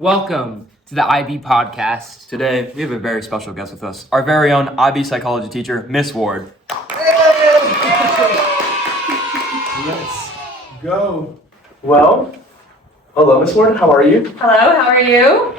Welcome to the IB podcast. Today, we have a very special guest with us, our very own IB psychology teacher, Miss Ward. Let's go. Well, hello, Miss Ward. How are you? Hello, how are you?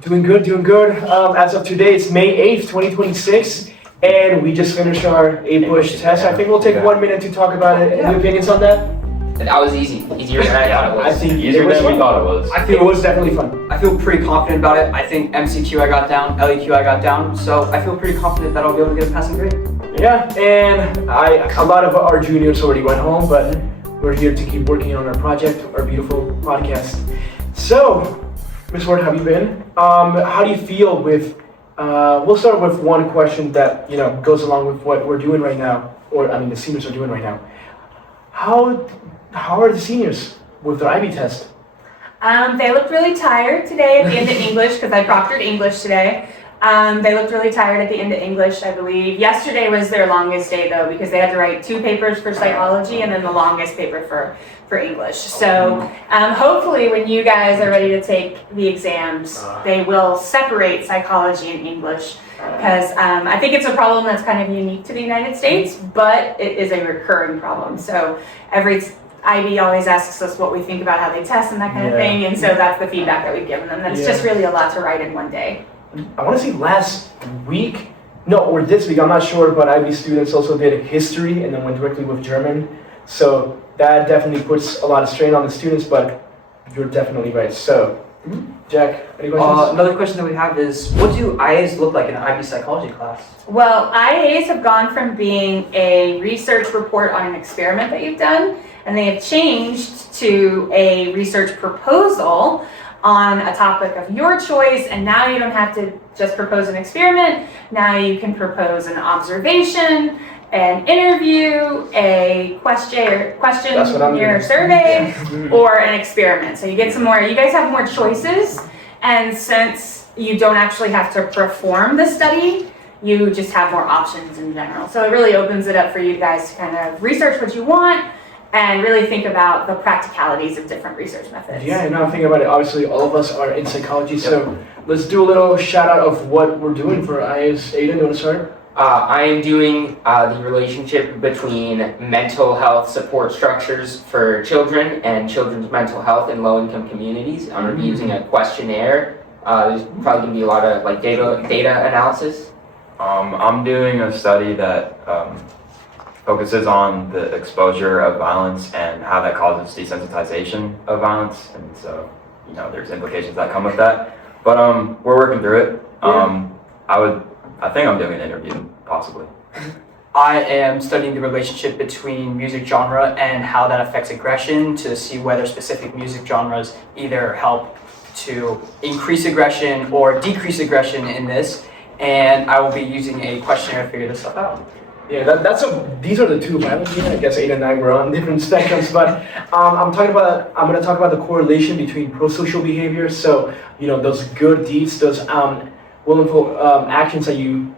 Doing good, doing good. As of today, it's May 8th, 2026, and we just finished our 8-push test. I think we'll take 1 minute to talk about it. Any opinions on that? That was easy. Easier than I thought it was. I think Easier than we thought it was. I think it was definitely fun. I feel pretty confident about it. I think MCQ I got down, LEQ I got down, so I feel pretty confident that I'll be able to get a passing grade. Yeah, and a lot of our juniors already went home, but we're here to keep working on our project, our beautiful podcast. So, Miss Ward, how have you been? How do you feel with? We'll start with one question that goes along with what we're doing right now, the seniors are doing right now. How are the seniors with their IB test? They looked really tired today at the end of English because I proctored English today. They looked really tired at the end of English, I believe. Yesterday was their longest day though because they had to write 2 papers for psychology and then the longest paper for English. So hopefully when you guys are ready to take the exams, they will separate psychology and English because I think it's a problem that's kind of unique to the United States, but it is a recurring problem. So every IB always asks us what we think about how they test and that kind of thing, and so that's the feedback that we've given them. That it's just really a lot to write in one day. I want to say last week, or this week, I'm not sure, but IB students also did history and then went directly with German. So that definitely puts a lot of strain on the students, but you're definitely right. So, Jack, any questions? Another question that we have is, what do IAs look like in an IB psychology class? Well, IAs have gone from being a research report on an experiment that you've done, and they have changed to a research proposal on a topic of your choice, and now you don't have to just propose an experiment. Now you can propose an observation, an interview, a questionnaire survey, or an experiment. So you get some more, you guys have more choices, and since you don't actually have to perform the study, you just have more options in general. So it really opens it up for you guys to kind of research what you want and really think about the practicalities of different research methods. Yeah, and now I'm thinking about it, obviously all of us are in psychology, so let's do a little shout out of what we're doing for IAs. Aidan, you want to start? I am doing the relationship between mental health support structures for children and children's mental health in low-income communities. I'm going to be using a questionnaire. There's probably going to be a lot of data analysis. I'm doing a study that focuses on the exposure of violence and how that causes desensitization of violence, and so there's implications that come with that. But we're working through it. I think I'm doing an interview, possibly. I am studying the relationship between music genre and how that affects aggression to see whether specific music genres either help to increase aggression or decrease aggression in this, and I will be using a questionnaire to figure this stuff out. Yeah, these are the two biology. I guess Aidan and I were on different spectrums, but I'm going to talk about the correlation between prosocial behavior. So those good deeds, those willful actions that you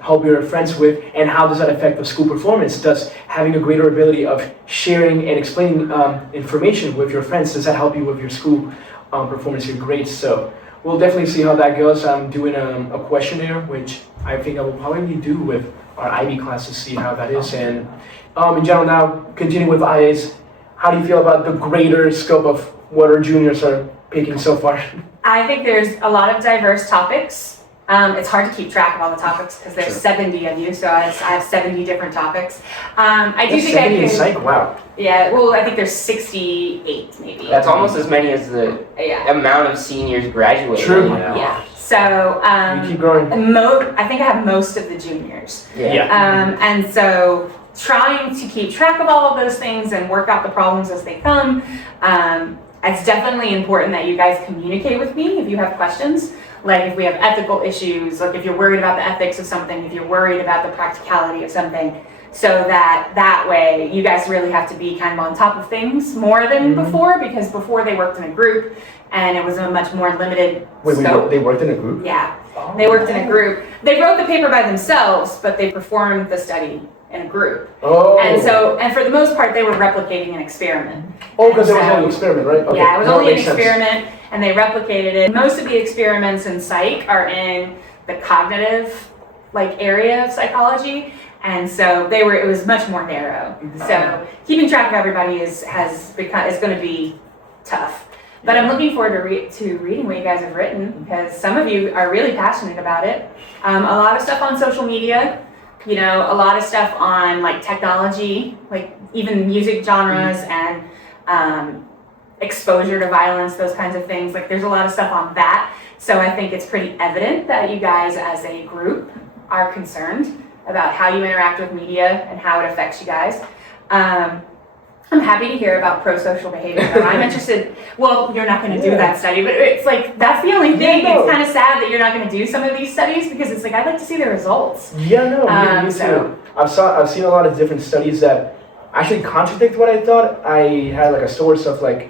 help your friends with, and how does that affect the school performance? Does having a greater ability of sharing and explaining information with your friends, does that help you with your school performance, your grades? So we'll definitely see how that goes. I'm doing a questionnaire, which I think I will probably do with our IB class to see how that is. And in general, now continuing with IAs, how do you feel about the greater scope of what our juniors are picking so far? I think there's a lot of diverse topics. It's hard to keep track of all the topics because there's 70 of you, so I have 70 different topics. I do think 70 in psych? Wow. Yeah, well, I think there's 68 maybe. That's almost as many as the amount of seniors graduating. True. Yeah. So we keep growing. I think I have most of the juniors. Yeah. And so trying to keep track of all of those things and work out the problems as they come. It's definitely important that you guys communicate with me if you have questions. Like if we have ethical issues, like if you're worried about the ethics of something, if you're worried about the practicality of something, so that way you guys really have to be kind of on top of things more than before, because before they worked in a group and it was a much more limited scope. They worked in a group? Yeah, they worked in a group. They wrote the paper by themselves, but they performed the study in a group. Oh. And for the most part, they were replicating an experiment. Oh, because it was only an experiment, right? Okay. Yeah, it was only an experiment. and they replicated it. Most of the experiments in psych are in the cognitive area of psychology, and so it was much more narrow. So keeping track of everybody is going to be tough. But I'm looking forward to reading what you guys have written, because some of you are really passionate about it. A lot of stuff on social media, a lot of stuff on technology, even music genres and exposure to violence, those kinds of things. There's a lot of stuff on that. So I think it's pretty evident that you guys as a group are concerned about how you interact with media and how it affects you guys. I'm happy to hear about pro-social behavior. I'm interested. Well, you're not going to do that study, but it's that's the only thing. Yeah, no. It's kind of sad that you're not going to do some of these studies, because it's I'd like to see the results. Yeah, no, me too. I've seen a lot of different studies that actually contradict what I thought. I had a source of a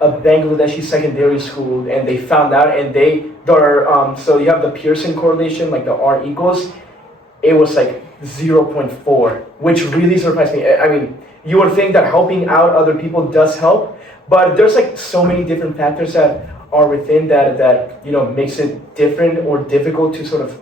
Bangladeshi secondary school, and they found out, and so you have the Pearson correlation, the R equals, it was 0.4, which really surprised me. I mean, you would think that helping out other people does help, but there's so many different factors that are within that makes it different or difficult to sort of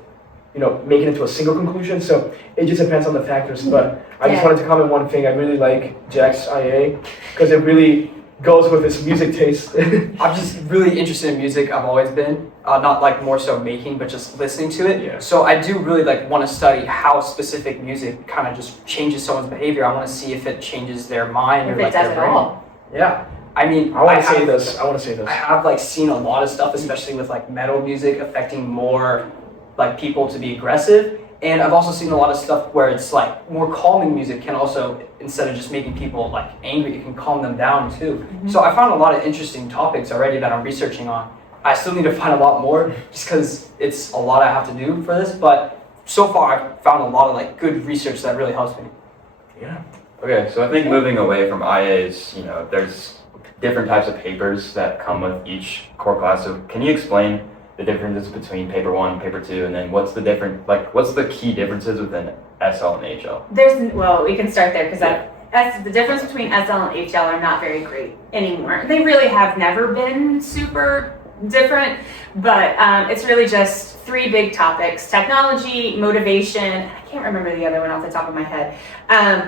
make it into a single conclusion. So it just depends on the factors. But I just wanted to comment one thing. I really like Jack's IA because it really goes with his music taste. I'm just really interested in music. I've always been, not more so making, but just listening to it. Yeah. So I do really want to study how specific music kind of just changes someone's behavior. I want to see if it changes their mind If or it does their at brain. all. Yeah. I mean, I want to say this. I have seen a lot of stuff, especially with metal music affecting more people to be aggressive. And I've also seen a lot of stuff where it's more calming music can also, instead of just making people angry, it can calm them down too. Mm-hmm. So I found a lot of interesting topics already that I'm researching on. I still need to find a lot more just because it's a lot I have to do for this, but so far I've found a lot of good research that really helps me. Yeah. Okay, so I think moving away from IAs, there's different types of papers that come with each core class. So can you explain the differences between paper 1, paper 2, and then what's the key differences within SL and HL? We can start there, because the difference between SL and HL are not very great anymore. They really have never been super different, but it's really just 3 big topics: technology, motivation. I can't remember the other one off the top of my head,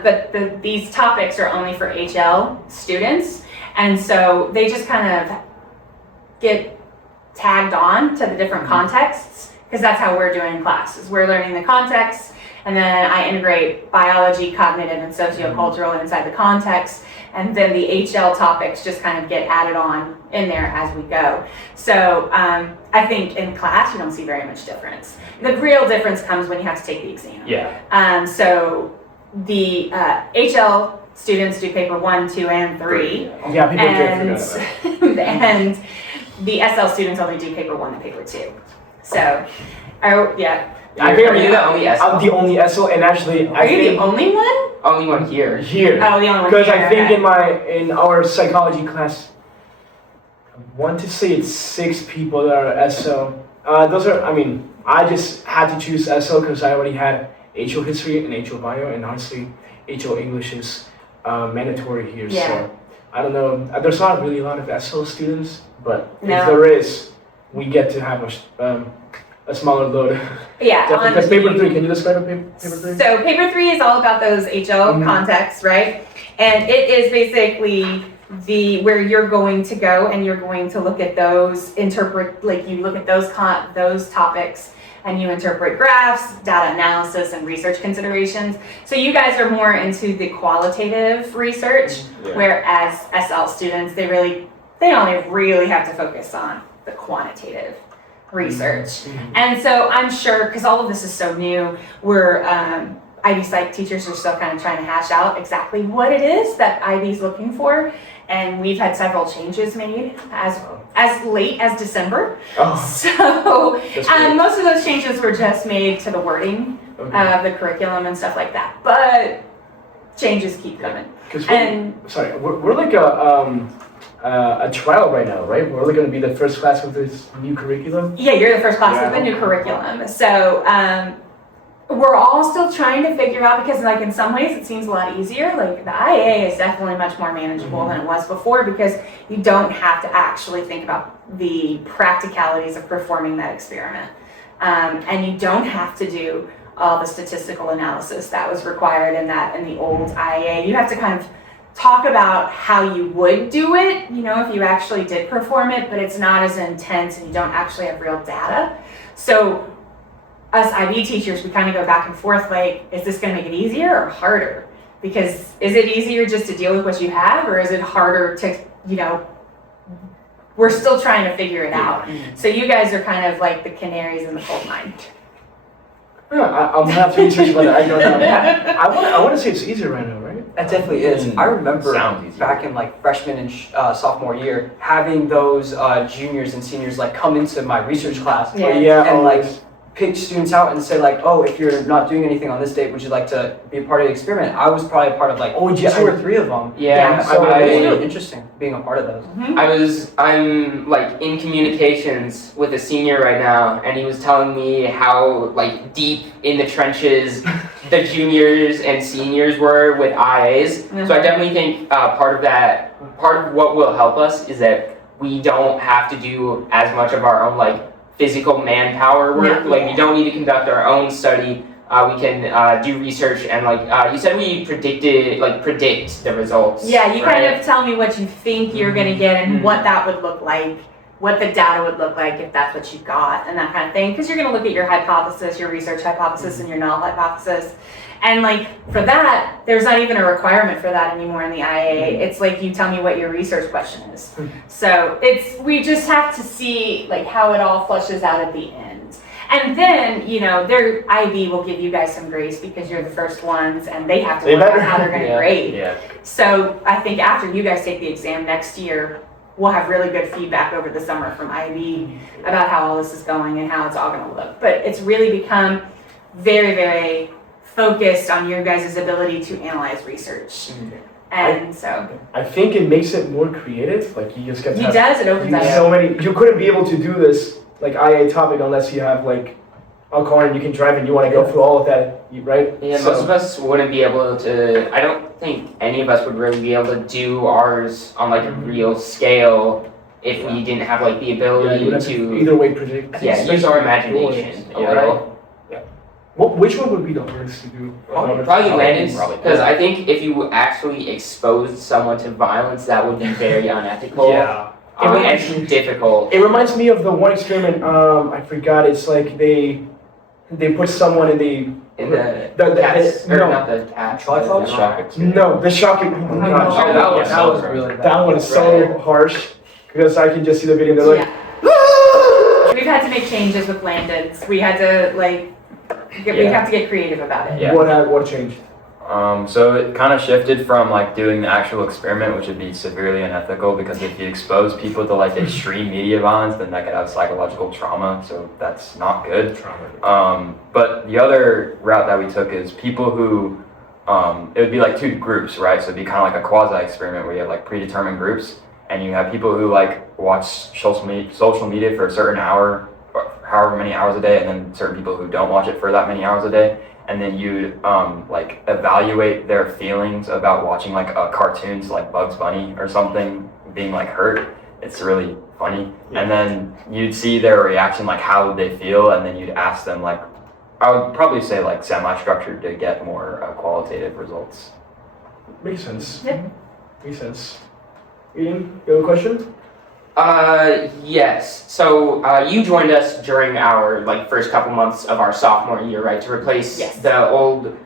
but these topics are only for HL students, and so they just kind of get tagged on to the different contexts, because that's how we're doing classes. We're learning the context, and then I integrate biology, cognitive, and sociocultural inside the context, and then the HL topics just kind of get added on in there as we go. So I think in class you don't see very much difference. The real difference comes when you have to take the exam. Yeah. So the HL students do paper 1, 2, and 3. Yeah, people do forget about it. And the SL students only do paper 1 and paper 2. So, yeah. Are you the only SL? I'm the only SL, and actually, Are you the only one? Only one here. Here. Oh, the only one Because here, I think okay. in our psychology class, I want to say it's 6 people that are SL. I just had to choose SL because I already had HO history and HO bio, and honestly, HO English is mandatory here. Yeah. So I don't know. There's not really a lot of SL students, but if No. there is, we get to have a smaller load. Yeah. Because paper 3, can you describe paper 3? So paper 3 is all about those HL contexts, right? And it is basically where you're going to go and you're going to look at those, you look at those topics and you interpret graphs, data analysis, and research considerations. So you guys are more into the qualitative research, whereas SL students, they only really have to focus on the quantitative research. And so I'm sure, because all of this is so new, we're IB Psych teachers are still kind of trying to hash out exactly what it is that IB is looking for, and we've had several changes made as late as December. So most of those changes were just made to the wording of the curriculum and stuff like that, but changes keep coming. We're like a trial right now, right? We're going to be the first class with this new curriculum. Yeah, you're the first class with the new curriculum. So we're all still trying to figure out, because like in some ways it seems a lot easier. Like the IA is definitely much more manageable than it was before, because you don't have to actually think about the practicalities of performing that experiment. And you don't have to do all the statistical analysis that was required in the old IA. You have to kind of talk about how you would do it, if you actually did perform it, but it's not as intense and you don't actually have real data. So us IB teachers, we kind of go back and forth, like, is this going to make it easier or harder? Because is it easier just to deal with what you have, or is it harder to, we're still trying to figure it out. So you guys are kind of like the canaries in the coal mine. I'm gonna have to research about that. I don't know. I want to say it's easier right now, right? That definitely is. I remember Sounds easy. back in like freshman and sophomore year, having those juniors and seniors like come into my research class Yeah. and like pick students out and say like, oh, if you're not doing anything on this date, would you like to be a part of the experiment? I was probably a part of like two or three of them. Yeah, So it was I- really interesting being a part of those. I'm like in communications with a senior right now, and he was telling me how like deep in the trenches the juniors and seniors were with IAs. So I definitely think part of what will help us is that we don't have to do as much of our own like physical manpower work. Yeah. Like we don't need to conduct our own study. We can do research, and like you said, we predict the results. Yeah, you right? kind of tell me what you think you're going to get and what that would look like, what the data would look like if that's what you got, and that kind of thing. Because you're going to look at your hypothesis, your research hypothesis, and your null hypothesis. And like for that, there's not even a requirement for that anymore in the IA. It's like you tell me what your research question is. So we just have to see like how it all flushes out at the end. And then, their IB will give you guys some grace because you're the first ones, and they have to They work out better. how they're going to grade. Yeah. So I think after you guys take the exam next year, we'll have really good feedback over the summer from IB about how all this is going and how it's all going to look. But it's really become very, very focused on your guys' ability to analyze research. And so I think it makes it more creative. Like you just get to it have does, it opens up. so many. You couldn't be able to do this like IA topic unless you have like a car and you can drive and you want to go through all of that, right? Yeah, So- most of us wouldn't be able to. I don't think any of us would really be able to do ours on like a real scale if we didn't have like the Yeah, able you would have to either way predict. use our imagination a Yeah. little. Which one would be the hardest to do? Probably Landon's, Probably. because I think if you actually exposed someone to violence, that would be very unethical. And difficult. It reminds me of the one experiment. I forgot. It's like they put someone in the In the The- cats, or no. not the cat. Tripod? the- Shock experiment. no the shocking. Oh my gosh. Oh, that was that was really bad. That one is so harsh because I can just see the video. They're like, We've had to make changes with Landon's. We had to we have to get creative about it. Yeah. what changed? So it kind of shifted from like doing the actual experiment, which would be severely unethical because if you expose people to like extreme media violence, then that could have psychological trauma. So that's not good. But the other route that we took is people who, it would be like two groups, right? So it'd be kind of like a quasi experiment where you have like predetermined groups, and you have people who like watch social media for a certain hour, or however many hours a day, and then certain people who don't watch it for that many hours a day. And then you'd like evaluate their feelings about watching like cartoons like Bugs Bunny or something being like hurt. It's really funny. And then you'd see their reaction, like how would they feel, and then you'd ask them like, I would probably say like semi-structured to get more qualitative results. Makes sense. Yep. Makes sense. Aidan, you have a question? Yes. So you joined us during our first couple months of our sophomore year, right? To replace Yes. the old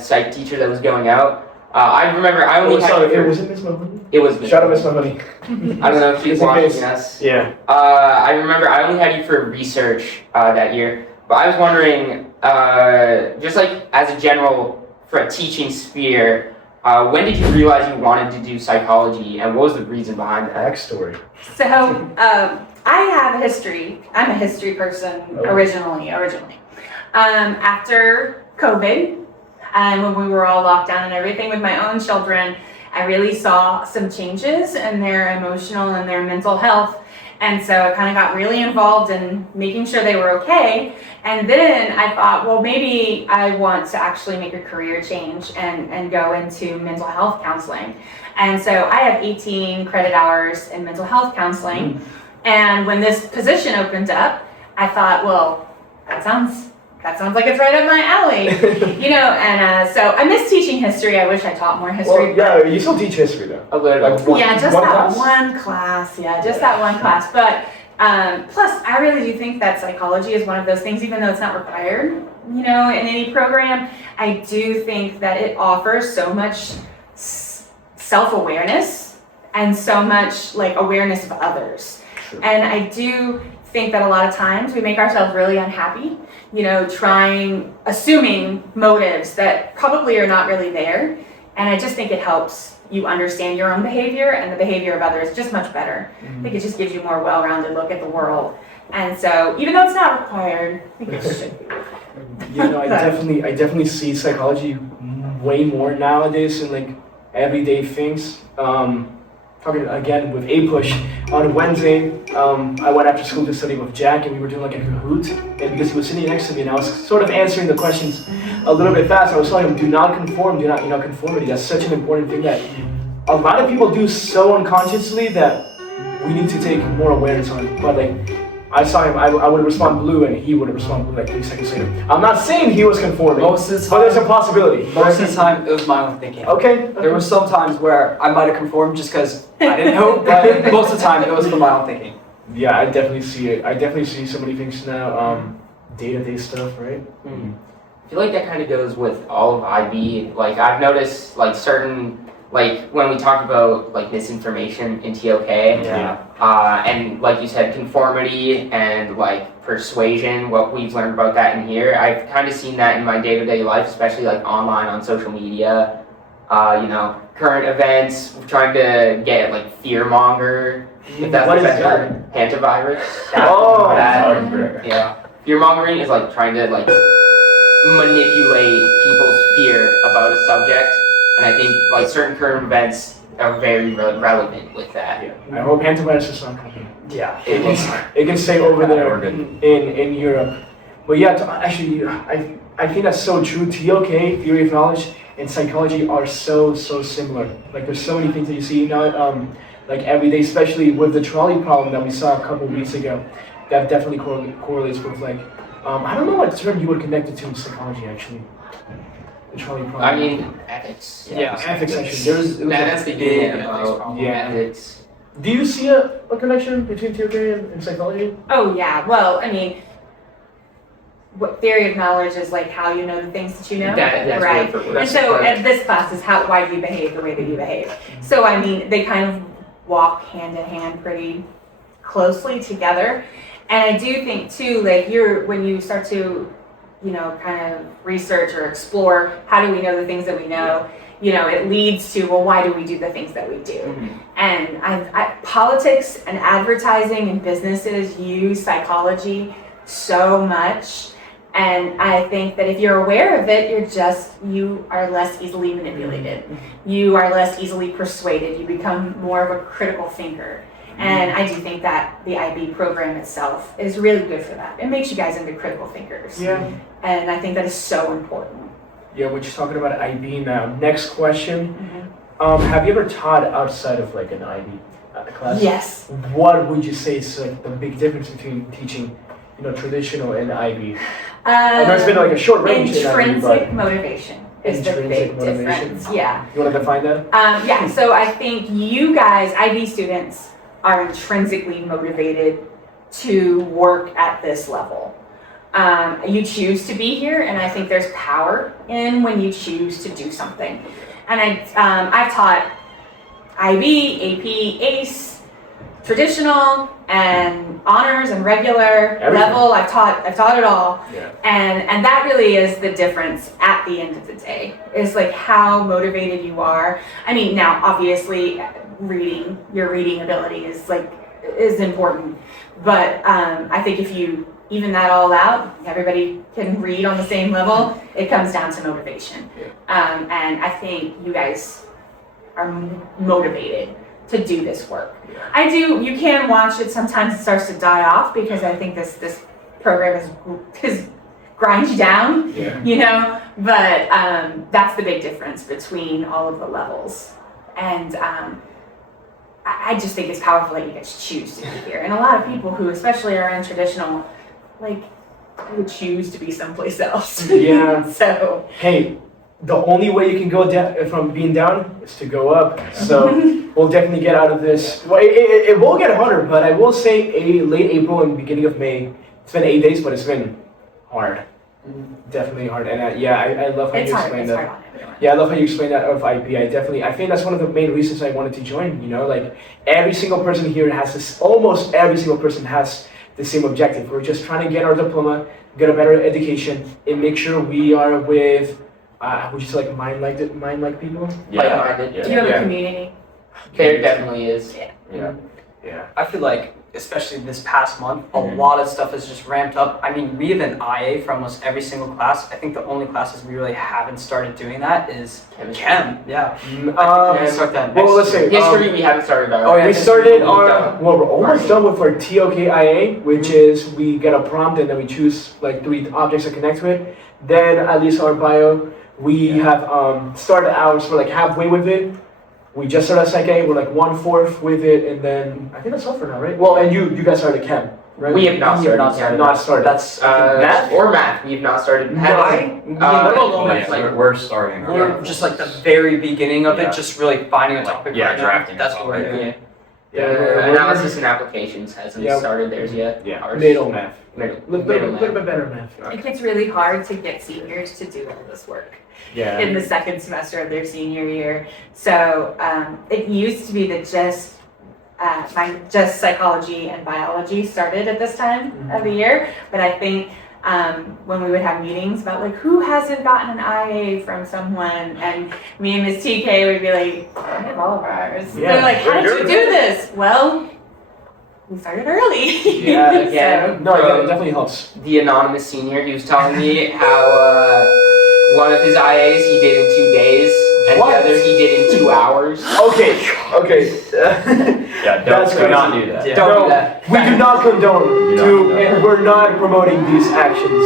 psych teacher that was going out. I remember I only had sorry, you for- was it Miss Mahoney? it was Miss Shout out Mahoney. Miss Mahoney. I don't know if she's Just in watching case. us. Yeah. I remember I only had you for research that year, but I was wondering, just like as a general for a teaching sphere, when did you realize you wanted to do psychology, and what was the reason behind that? Backstory. So I have a history. I'm a history person originally. After COVID, and when we were all locked down and everything with my own children, I really saw some changes in their emotional and their mental health. And so I kind of got really involved in making sure they were okay. And then I thought, well, maybe I want to actually make a career change and go into mental health counseling. And so I have 18 credit hours in mental health counseling. And when this position opened up, I thought, well, that sounds like it's right up my alley, and so I miss teaching history. I wish I taught more history. Well, yeah, you still teach history though. A little. Like one, Yeah, just one that class? one class. Yeah, just that one class. But plus, I really do think that psychology is one of those things, even though it's not required, in any program. I do think that it offers so much self-awareness and so much like awareness of others. Sure. And I do think that a lot of times we make ourselves really unhappy, assuming motives that probably are not really there. And I just think it helps you understand your own behavior and the behavior of others just much better. I think it just gives you a more well-rounded look at the world. And so, even though it's not required, I think it should be. I definitely see psychology way more nowadays in like everyday things. Talking again with A Push on Wednesday, I went after school to study with Jack, and we were doing like a Kahoot. And because he was sitting next to me, and I was sort of answering the questions a little bit fast, I was telling him, do not conform, conformity. That's such an important thing that a lot of people do so unconsciously that we need to take more awareness on it. But like, I saw him, I would respond blue, and he would respond blue like 3 seconds later. I'm not saying he was conforming, Most of the but there's a time, possibility. most of the time, it was my own thinking. Okay. There were some times where I might have conformed just because I didn't know, but most of the time, it was from my own thinking. Yeah, I definitely see it. I definitely see so many things now. Day-to-day stuff, right? I feel like that kind of goes with all of IB. Like I've noticed like certain, like when we talked about like misinformation in TOK, and like you said, conformity and like persuasion, what we've learned about that in here, I've kind of seen that in my day-to-day life, especially like online on social media, current events, trying to get like fear monger, if that's What the is best that? word, hantavirus. Oh, Fear mongering is like trying to like manipulate people's fear about a subject, and I think like certain current events are very relevant with that. yeah. I hope antivirus is not coming. Yeah. It can stay over there we're good. in Europe. But yeah, actually, I think that's so true. TOK, theory of knowledge, and psychology are so similar. Like there's so many things that you see now, like every day, especially with the trolley problem that we saw a couple weeks ago. That definitely correlates with like, I don't know what term you would connect it to in psychology actually. The trolley problem. I mean, ethics. Yeah. Ethics actually. That's the big thing about Yeah. ethics. Do you see a connection between TOK and psychology? Oh yeah, well, I mean, what theory of knowledge is like how you know the things that you know, That's right? word for word. And so this class is why you behave the way that you behave. So I mean, they kind of walk hand in hand pretty closely together. And I do think too, like when you start to, kind of research or explore how do we know the things that we know, it leads to, well, why do we do the things that we do? Mm-hmm. And politics and advertising and businesses use psychology so much. And I think that if you're aware of it, you are less easily manipulated. You are less easily persuaded. You become more of a critical thinker. And I do think that the IB program itself is really good for that. It makes you guys into critical thinkers. Yeah. And I think that is so important. Yeah, we're just talking about IB now. Next question. Have you ever taught outside of like an IB class? Yes. What would you say is like the big difference between teaching, traditional and IB? I know it's been like a short range in IB, Intrinsic but motivation is the Intrinsic big motivation. difference. Yeah. You want to define that? Yeah, so I think you guys, IB students, are intrinsically motivated to work at this level. You choose to be here, and I think there's power in when you choose to do something. And I've taught IB, AP, ACE, traditional, and honors and regular level. I've taught it all. Yeah. And that really is the difference at the end of the day. Is like how motivated you are. I mean, now obviously your reading ability is important. But I think if you even that all out, everybody can read on the same level, it comes down to motivation. Yeah. And I think you guys are motivated to do this work. You can watch it, sometimes it starts to die off because I think this program is grinds you down, but that's the big difference between all of the levels. And I just think it's powerful that you guys choose to be here. And a lot of people who especially are in traditional, would choose to be someplace else. Yeah. So. Hey, the only way you can go down from being down is to go up. So we'll definitely get out of this. Well, it will get harder, but I will say late April and beginning of May. It's been 8 days, but it's been hard. Definitely hard. And I love how you explained that. Yeah, I love how you explained that of IB. I think that's one of the main reasons I wanted to join. Every single person here almost every single person has the same objective. We're just trying to get our diploma, get a better education, and make sure we are with, would you say mind-like people? Like-minded. Do you have a community? There definitely is. Yeah. I feel like, especially this past month, a lot of stuff has just ramped up. I mean, we have an IA for almost every single class. I think the only classes we really haven't started doing that is Chem. Yeah. I think we start that next let's year. say History we haven't started on. we started done. we're almost done with our TOKIA, which is we get a prompt and then we choose 3 objects to connect with. Then at least our bio, we have started ours for halfway with it. We just started Psych A, we're 1/4 with it, and then I think that's all for now, right? Well, and you guys started Chem, right? We have not started. Not started. That's Math or math. We have not started. We're starting. we're just the very beginning of it, just really finding a topic. Yeah, right now. drafting That's is what all we're right. doing. Analysis and applications hasn't Yeah. started theirs yet. Yeah. Ours- Middle math. Middle Little bit better math. It gets really hard to get seniors to do all this work Yeah. in the second semester of their senior year. So it used to be that just psychology and biology started at this time of the year. But I think when we would have meetings about who hasn't gotten an IA from someone, and me and Ms. TK would be like, I have all of ours. Yeah. They're like, how did you do this? Well, we started early. Yeah, again. No, it definitely helps. The anonymous senior, he was telling me how one of his IAs he did in 2 days, and What? the other he did in 2 hours. Okay. Yeah, That's do not crazy. do that. Yeah. Don't No, do that. we do not condone and we're not promoting these actions.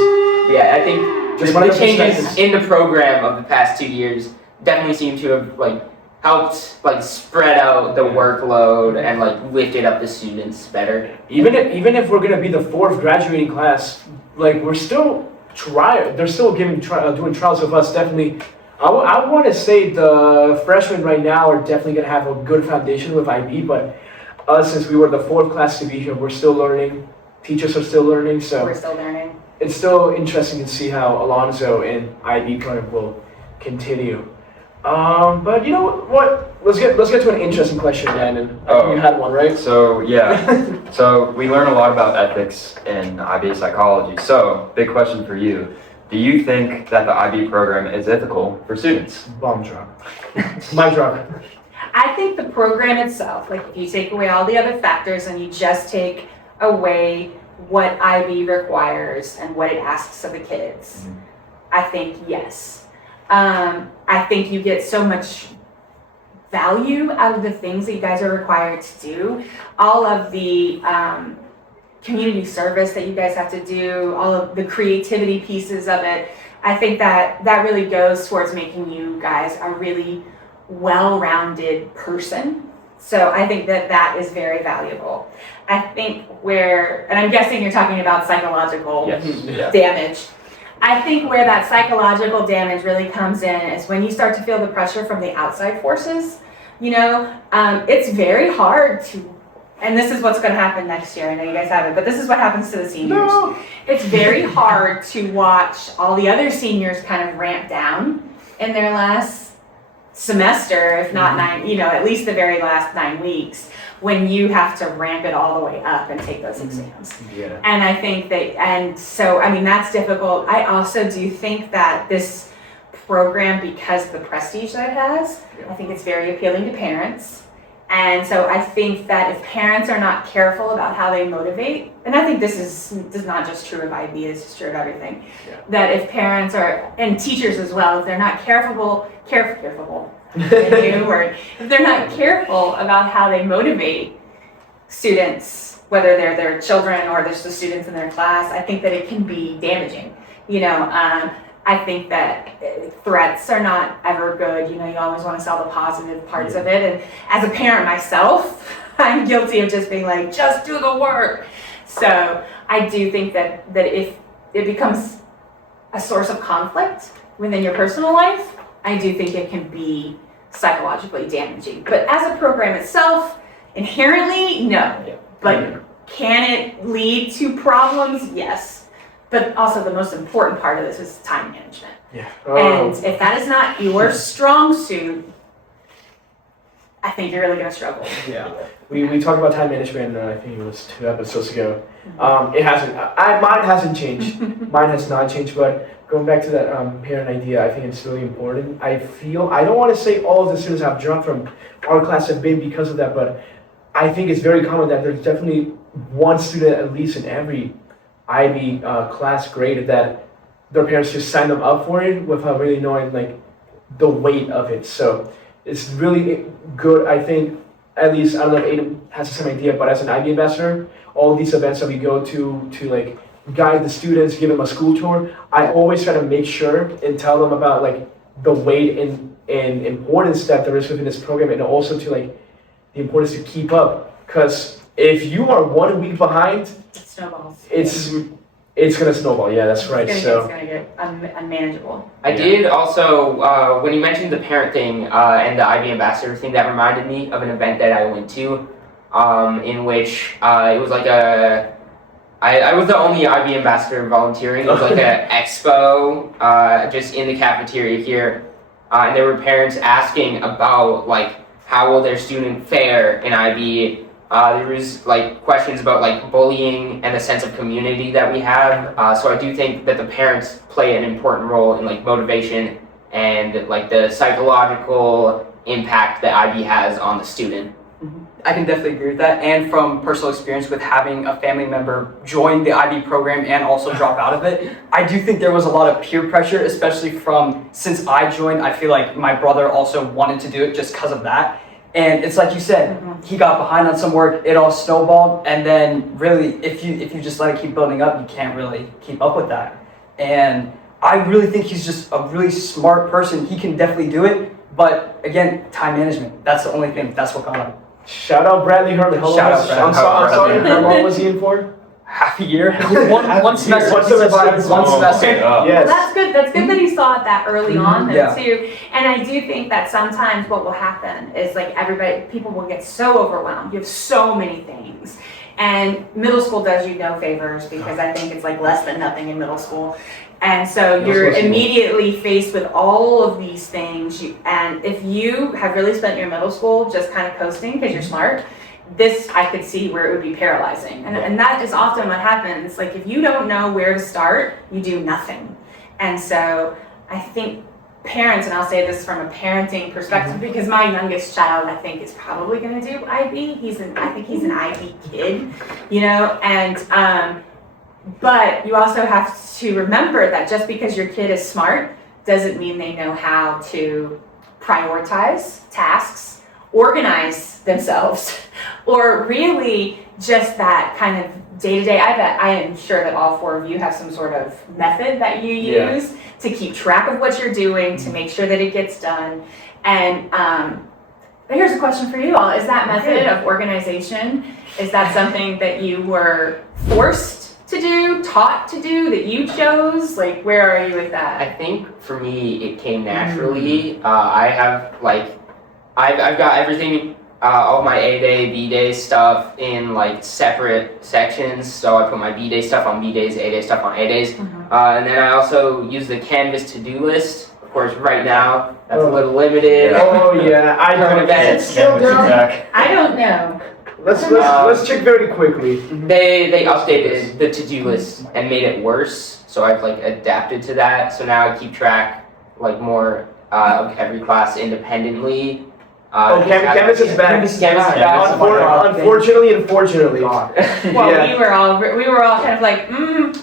Yeah, I think Just the one of the changes perspectives. in the program of the past 2 years definitely seem to have helped spread out the workload and lifted up the students better. Even if we're gonna be the 4th graduating class, we're still they're still doing trials with us. Definitely, I want to say the freshmen right now are definitely gonna have a good foundation with IB, but us, since we were the 4th class to be here, we're still learning. Teachers are still learning, so We're still learning. it's still interesting to see how Alonzo and IB program will continue. But you know what? Let's get to an interesting question, Brandon. I think you had one, right? So so we learn a lot about ethics in IB psychology. So big question for you: do you think that the IB program is ethical for students? Bomb drop. Mic drop. I think the program itself, if you take away all the other factors and you just take away what IB requires and what it asks of the kids, I think yes. I think you get so much value out of the things that you guys are required to do. All of the community service that you guys have to do, all of the creativity pieces of it. I think that really goes towards making you guys a really well-rounded person. So I think that is very valuable. I think and I'm guessing you're talking about psychological damage. I think where that psychological damage really comes in is when you start to feel the pressure from the outside forces. It's very hard to, and this is what's going to happen next year. I know you guys haven't, but this is what happens to the seniors. No. It's very hard to watch all the other seniors kind of ramp down in their last semester, if not at least the very last 9 weeks, when you have to ramp it all the way up and take those exams. Yeah. And I think that's difficult. I also do think that this program, because of the prestige that it has, I think it's very appealing to parents. And so I think that if parents are not careful about how they motivate, and I think this is not just true of IB, it's just true of everything, that if parents are, and teachers as well, if they're not careful, a new word. If they're not careful about how they motivate students, whether they're their children or just the students in their class, I think that it can be damaging. I think that threats are not ever good. You always want to sell the positive parts of it. And as a parent myself, I'm guilty of just being like, just do the work. So I do think that if it becomes a source of conflict within your personal life, I do think it can be psychologically damaging. But as a program itself, inherently, no. But can it lead to problems? Yes. But also the most important part of this is time management. Yeah. And if that is not your strong suit, I think you're really going to struggle. Yeah. We talked about time management, I think it was 2 episodes ago. It hasn't, mine hasn't changed. Mine has not changed, but going back to that parent idea, I think it's really important. I don't want to say all of the students I've dropped from our class have been because of that, but I think it's very common that there's definitely one student at least in every IB class grade that their parents just sign them up for it without really knowing like the weight of it. So it's really good, I think, at least, I don't know if Aidan has the same idea, but as an IB ambassador, all these events that we go to like guide the students, give them a school tour, I always try to make sure and tell them about like the weight and importance that there is within this program, and also to like the importance to keep up. Because if you are 1 week behind, It snowballs. it's gonna snowball. Yeah, that's right. It's So going to get unmanageable. I did also, when you mentioned the parent thing and the IB ambassador thing, that reminded me of an event that I went to, in which it was like I was the only IB ambassador volunteering. It was like an expo just in the cafeteria here, and there were parents asking about like how will their student fare in IB. There was like questions about like bullying and the sense of community that we have. So I do think that the parents play an important role in like motivation and like the psychological impact that IB has on the student. I can definitely agree with that, and from personal experience with having a family member join the IB program and also drop out of it, I do think there was a lot of peer pressure, especially since I joined. I feel like my brother also wanted to do it just because of that. And it's like you said, he got behind on some work, it all snowballed, and then really, if you just let it keep building up, you can't really keep up with that. And I really think he's just a really smart person. He can definitely do it, but again, time management, that's the only thing, that's what got him. shout out Bradley Hurley. Shout out Bradley. I'm sorry. How long was he in for? Half a year? one semester. One semester. One semester. Yes. Well, that's good that he saw it that early on though Yeah. too. And I do think that sometimes what will happen is like people will get so overwhelmed. You have so many things. And middle school does you no favors because I think it's like less than nothing in middle school. And so you're immediately faced with all of these things. And if you have really spent your middle school just kind of coasting because you're smart, this I could see where it would be paralyzing. And that is often what happens. Like if you don't know where to start, you do nothing. And so I think parents, and I'll say this from a parenting perspective, because my youngest child I think is probably going to do IB. I think he's an IB kid, and but you also have to remember that just because your kid is smart doesn't mean they know how to prioritize tasks, organize themselves, or really just that kind of day-to-day. I am sure that all 4 of you have some sort of method that you use to keep track of what you're doing, to make sure that it gets done. And here's a question for you all. Is that method of organization, is that something that you were forced to do, taught to do, that you chose? Like, where are you with that? I think for me it came naturally. I have like I've got everything, all my A day, B day stuff in like separate sections. So I put my B day stuff on B days, A day stuff on A days. And then I also use the Canvas to-do list. Of course, right now that's a little limited. Oh yeah, I Current know. events. Still down. I don't know. Let's check very quickly. They updated the to-do list and made it worse. So I've like adapted to that. So now I keep track like more of every class independently. Canvas is back. Canvas is back. Unfortunately. Well, Yeah. we were all kind of like,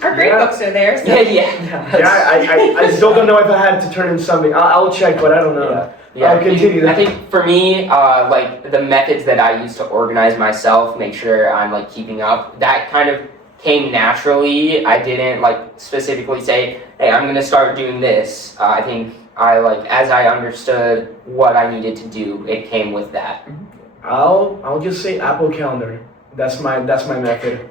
our grade books are there. So. Yeah. Yeah, I still don't know if I had to turn in something. I'll check, but I don't know. Yeah, continue. I think for me, like the methods that I use to organize myself, make sure I'm like keeping up, that kind of came naturally. I didn't like specifically say, hey, I'm gonna start doing this. I think I like, as I understood what I needed to do, it came with that. I'll just say Apple Calendar. That's my method.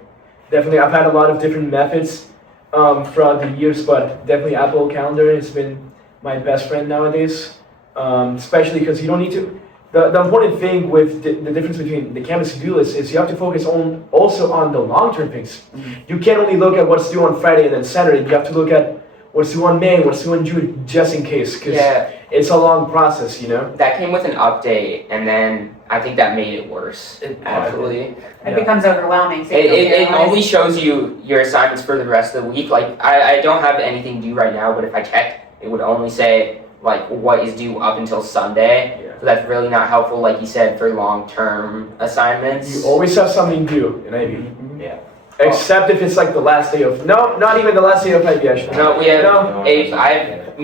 Definitely, I've had a lot of different methods throughout the years, but definitely Apple Calendar has been my best friend nowadays. Especially because you don't need to. The important thing with the difference between the canvas to-do list is you have to focus also on the long-term things. You can't only look at what's due on Friday and then Saturday. You have to look at what's due on May, what's due in June, just in case, because it's a long process, you know? That came with an update, and then I think that made it worse, actually. It becomes overwhelming. So It only shows you your assignments for the rest of the week. Like, I don't have anything due right now, but if I checked, it would only say, like, what is due up until Sunday. Yeah. So that's really not helpful, like you said, for long-term assignments. You always have something due in IB. Yeah. Except if it's like the last day of, no, not even the last day of IB actually. No, we have No. me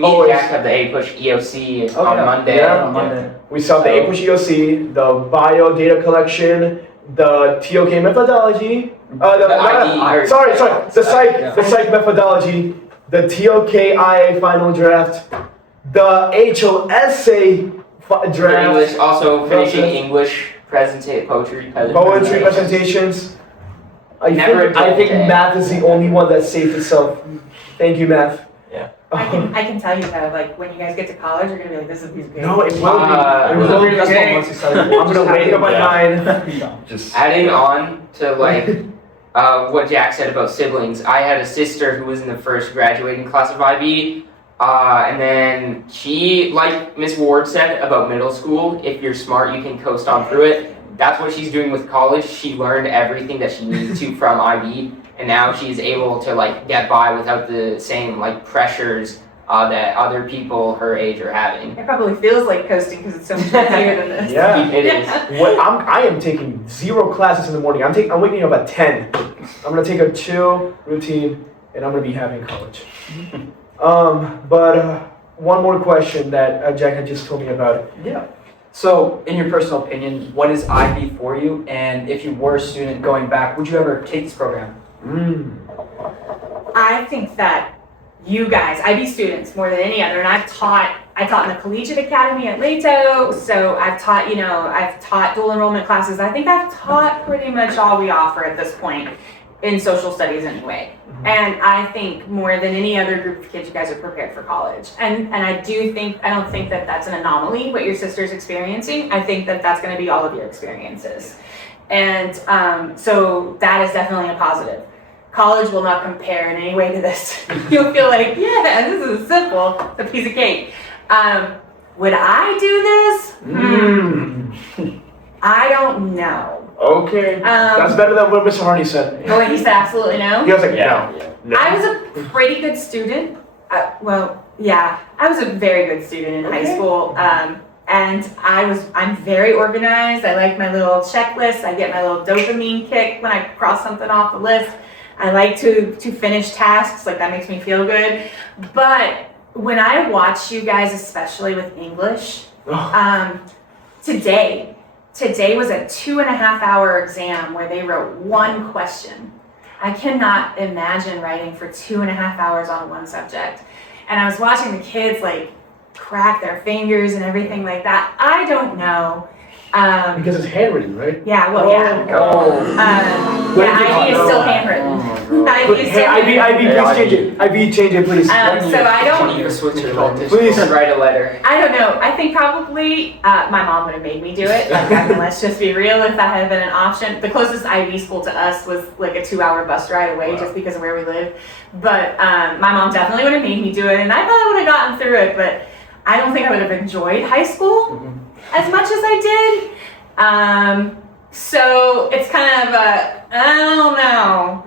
Always. and Jack have the A-Push EOC Oh, on yeah. Monday. Yeah. On Monday. We saw the APUSH EOC, the bio data collection, the TOK methodology, the psych methodology, the TOK final draft, the HO essay For draft, English, also finishing Process. English poetry poetry presentations. I Never a dull think day. math is the only one that saved itself. Thank you, math. Yeah. I can tell you though, like when you guys get to college, you're gonna be like, this is a piece of cake. No, it will Uh, be. It will be. That's what Okay. most exciting. I'm gonna wake up at 9. Just Adding on to like what Jack said about siblings, I had a sister who was in the first graduating class of IB, and then she, like Miss Ward said about middle school, if you're smart, you can coast on through it. That's what she's doing with college. She learned everything that she needed to from IB, and now she's able to like get by without the same like pressures that other people her age are having. It probably feels like coasting because it's so much easier than this. Yeah. It is. I am taking 0 classes in the morning. I'm waking up at 10. I'm gonna take a chill routine, and I'm gonna be having college. But one more question that Jack had just told me about. Yeah. So, in your personal opinion, what is IB for you? And if you were a student going back, would you ever take this program? I think that you guys, IB students, more than any other, and I taught in the Collegiate Academy at Leto, so I've taught dual enrollment classes. I think I've taught pretty much all we offer at this point in social studies anyway. And I think more than any other group of kids, you guys are prepared for college. And I don't think that that's an anomaly, what your sister's experiencing. I think that that's gonna be all of your experiences. And so that is definitely a positive. College will not compare in any way to this. You'll feel like, yeah, this is simple, it's a piece of cake. Would I do this? I don't know. Okay. That's better than what Mr. Harney said. Oh, he said absolutely no? He was like, Yeah. no. I was a pretty good student. I was a very good student in high school. And I'm very organized. I like my little checklist. I get my little dopamine kick when I cross something off the list. I like to finish tasks, like that makes me feel good. But when I watch you guys, especially with English, today was a 2.5-hour exam where they wrote one question. I cannot imagine writing for 2.5 hours on one subject. And I was watching the kids like crack their fingers and everything like that. I don't know. Because it's handwritten, right? Yeah, well, yeah. IB is still handwritten. IB is Hey, still IB, handwritten. please change it. IB, change it, please. So I don't. Can you Switzerland? Please. Write a letter. I don't know. I think probably my mom would have made me do it. Like, I mean, let's just be real. If that had been an option, the closest IB school to us was like a 2-hour bus ride away, just because of where we live. But my mom definitely would have made me do it, and I probably would have gotten through it. But I don't think I would have enjoyed high school as much as I did. So it's kind of I don't know.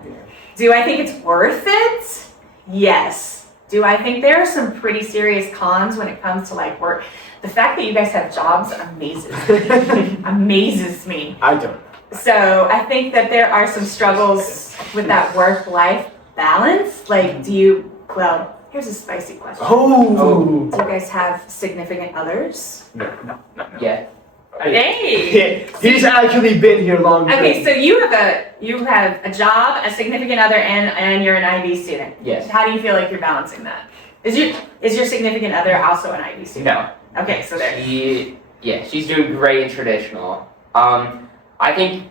Do I think it's worth it? Yes. Do I think there are some pretty serious cons when it comes to like work? The fact that you guys have jobs amazes me. I don't. So I think that there are some struggles with that work-life balance. Like, Here's a spicy question. Oh. Do you guys have significant others? Yeah. Hey! He's actually been here long term. Okay, so you have a job, a significant other, and you're an IB student. Yes. How do you feel like you're balancing that? Is your significant other also an IB student? No. Okay, so there. She's doing great in traditional. I think,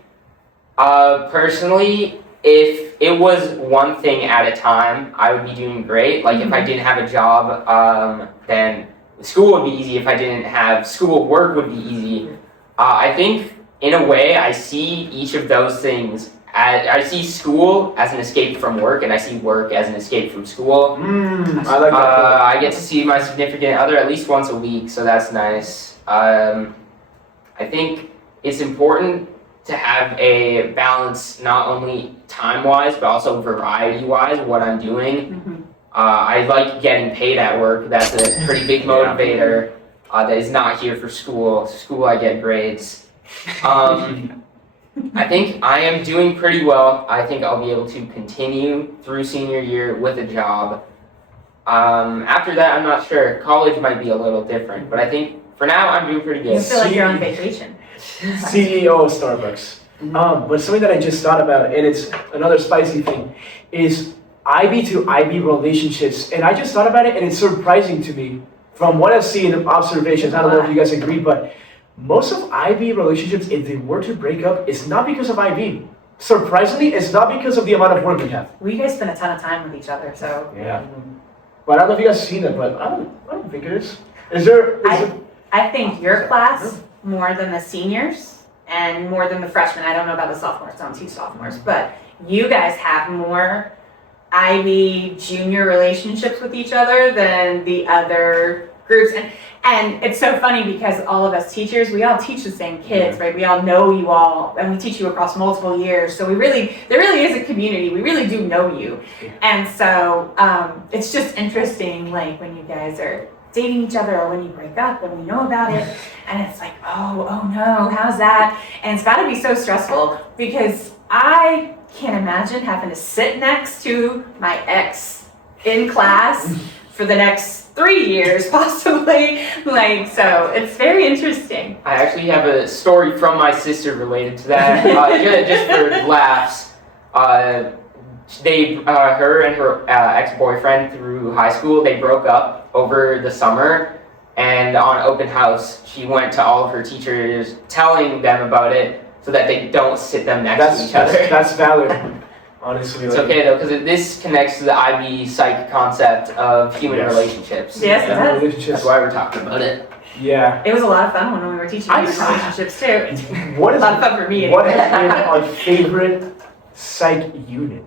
personally, if it was one thing at a time, I would be doing great. Like if I didn't have a job, then school would be easy. If I didn't have school, work would be easy. I think, in a way, I see each of those things. I see school as an escape from work, and I see work as an escape from school. I like that. I get to see my significant other at least once a week, so that's nice. I think it's important to have a balance, not only time-wise, but also variety-wise, what I'm doing. I like getting paid at work. That's a pretty big motivator. That is not here for school. School, I get grades. I think I am doing pretty well. I think I'll be able to continue through senior year with a job. After that, I'm not sure. College might be a little different, but I think for now, I'm doing pretty You good. feel like you're on vacation. CEO of Starbucks. But something that I just thought about, and it's another spicy thing, is IB to IB relationships. And I just thought about it, and it's surprising to me from what I've seen in observations. I don't know if you guys agree, but most of IB relationships, if they were to break up, it's not because of IB. Surprisingly, it's not because of the amount of work we have. Well, you guys spend a ton of time with each other, so. Yeah. But I don't know if you guys have seen it, but I don't think it is. Is there? I think your class more than the seniors and more than the freshmen. I don't know about the sophomores. I don't teach sophomores, but you guys have more IB junior relationships with each other than the other groups. And it's so funny because all of us teachers, we all teach the same kids, right? We all know you all, and we teach you across multiple years. So there really is a community. We really do know you. And so it's just interesting, like when you guys are dating each other or when you break up and we know about it. And it's like, oh no, how's that? And it's gotta be so stressful because I can't imagine having to sit next to my ex in class for the next 3 years, possibly. Like, so it's very interesting. I actually have a story from my sister related to that, just for laughs. Her and her ex-boyfriend through high school, they broke up over the summer, and on open house, she went to all of her teachers telling them about it so that they don't sit them next to each other. That's valid. Honestly, It's okay though, because this connects to the IB psych concept of human relationships. Yes, it does. relationships. That's why we're talking about it. Yeah. It was a lot of fun when we were teaching human relationships too. What A is lot of fun for me. what anyway. has been our favorite psych unit?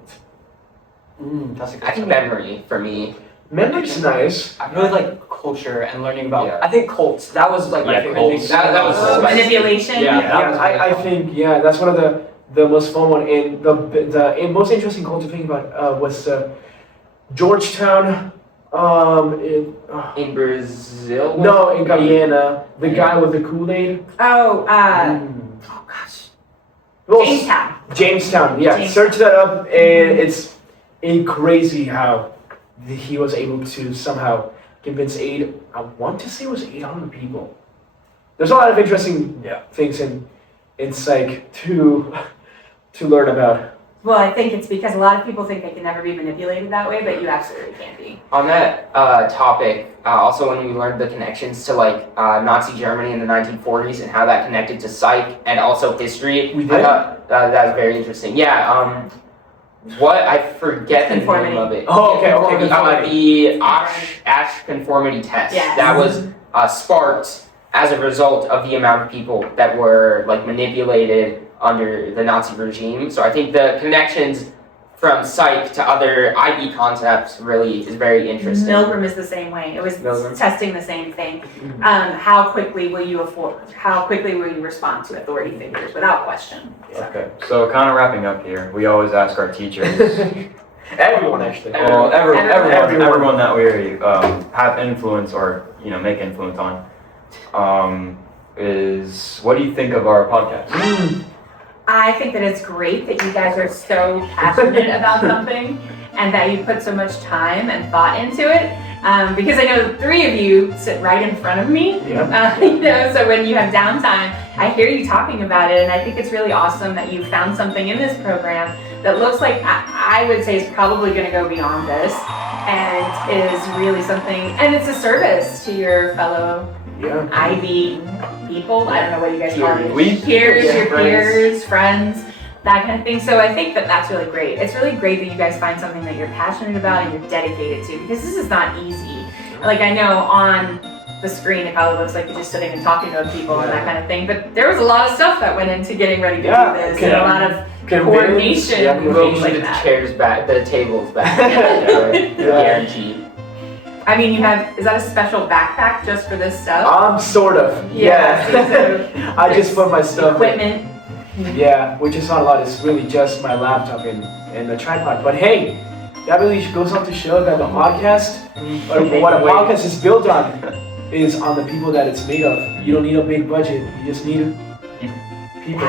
That's a good I think question. memory for me. Memory's nice. I really like culture and learning about. Yeah. I think cults. That was like my Yeah, favorite cults. thing. That was spicy. Manipulation. Yeah. Yeah, I think that's one of the most fun one. And the most interesting cult to think about was Georgetown. In Brazil? No, in Guyana, the guy with the Kool-Aid. Oh, Oh gosh. Well, Jamestown. Jamestown, yeah. Jamestown. Search that up, and it's crazy how he was able to somehow convince I want to say it was 800 people. There's a lot of interesting things in psych to learn about. Well, I think it's because a lot of people think they can never be manipulated that way, but you absolutely can be. On that topic, also when we learned the connections to like Nazi Germany in the 1940s and how that connected to psych and also history, We I did? thought that was very interesting. Yeah, I forget the Conformity. name of it. Oh, okay, The Ash conformity test. Yes. That was sparked as a result of the amount of people that were like manipulated under the Nazi regime. So I think the connections from psych to other IB concepts really is very interesting. Milgram is the same way. It was Milgram. testing the same thing. How quickly will you respond to authority figures without question? So. Okay, so kind of wrapping up here, we always ask our teachers, Everyone actually. well, Everyone. everyone that we have influence or make influence on, is what do you think of our podcast? I think that it's great that you guys are so passionate about something and that you put so much time and thought into it. Because I know the three of you sit right in front of me. Yeah. So when you have downtime, I hear you talking about it, and I think it's really awesome that you found something in this program that looks like I would say is probably going to go beyond this, and is really something, and it's a service to your fellow IB people. I don't know what you guys call it. Peers, your peers, friends, that kind of thing. So I think that that's really great. It's really great that you guys find something that you're passionate about and you're dedicated to, because this is not easy. Like, I know on the screen it probably looks like you're just sitting and talking to people and that kind of thing, but there was a lot of stuff that went into getting ready to do this, and a lot of coordination and things like the that. chairs back, the tables back. Guaranteed. I mean, you have, is that a special backpack just for this stuff? Sort of. Yeah. I just put my stuff Equipment. Yeah, which is not a lot. It's really just my laptop and the tripod. But hey, that really goes on to show that the podcast, or what a podcast is built on, is on the people that it's made of. You don't need a big budget. You just need people.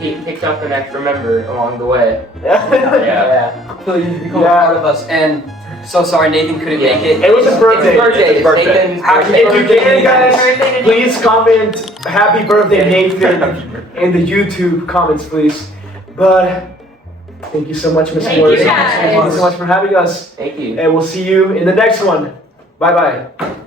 You even picked up an extra member along the way. Yeah. So you become a part of us, and so sorry Nathan couldn't make it. It was his birthday. It's birthday. Nathan, happy If you birthday, can, Nathan. guys, please comment "Happy Birthday, Nathan" in the YouTube comments, please. But thank you so much, Mr. Thank Ward. you, guys. Thank you so much for having us, Thank you. and we'll see you in the next one. Bye bye.